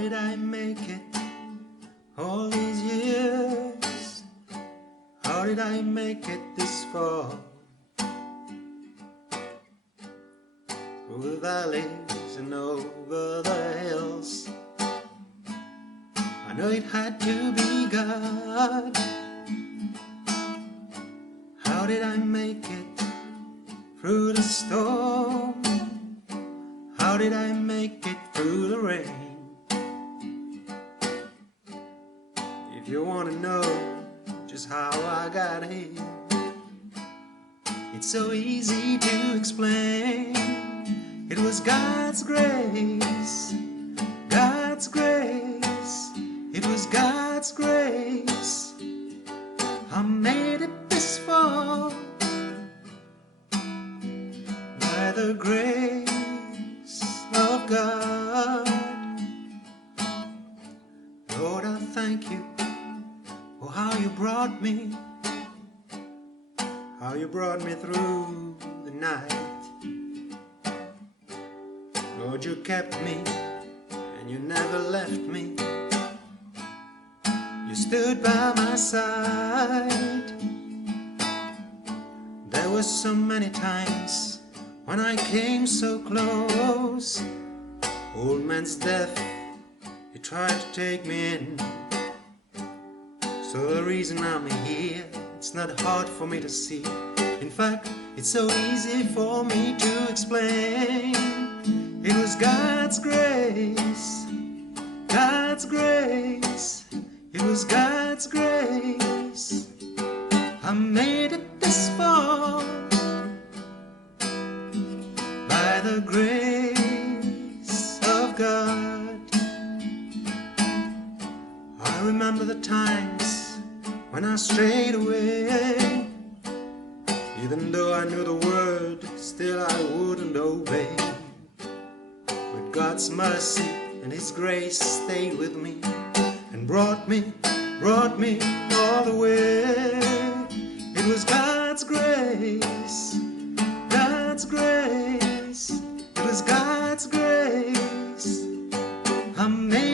did I make it all these years? How did I make it this far? Through the valleys and over the hills, I know it had to be God. How did I make it through the storm? How did I make it through the rain? If you want to know just how I got here, it's so easy to explain. It was God's grace, God's grace. It was God's grace. I made it this far by the grace of God. Lord, I thank you for how you brought me, how you brought me through the night. Lord, you kept me and you never left me. You stood by my side. There were so many times when I came so close. Old man's death, he tried to take me in. So the reason I'm here, it's not hard for me to see. In fact, it's so easy for me to explain. It was God's grace, God's grace. It was God's grace. I made it this far by the grace of God. I remember the times when I strayed away. Even though I knew the word, still I wouldn't obey. But God's mercy and His grace stayed with me and brought me all the way. It was God's grace, God's grace. It was God's grace. I made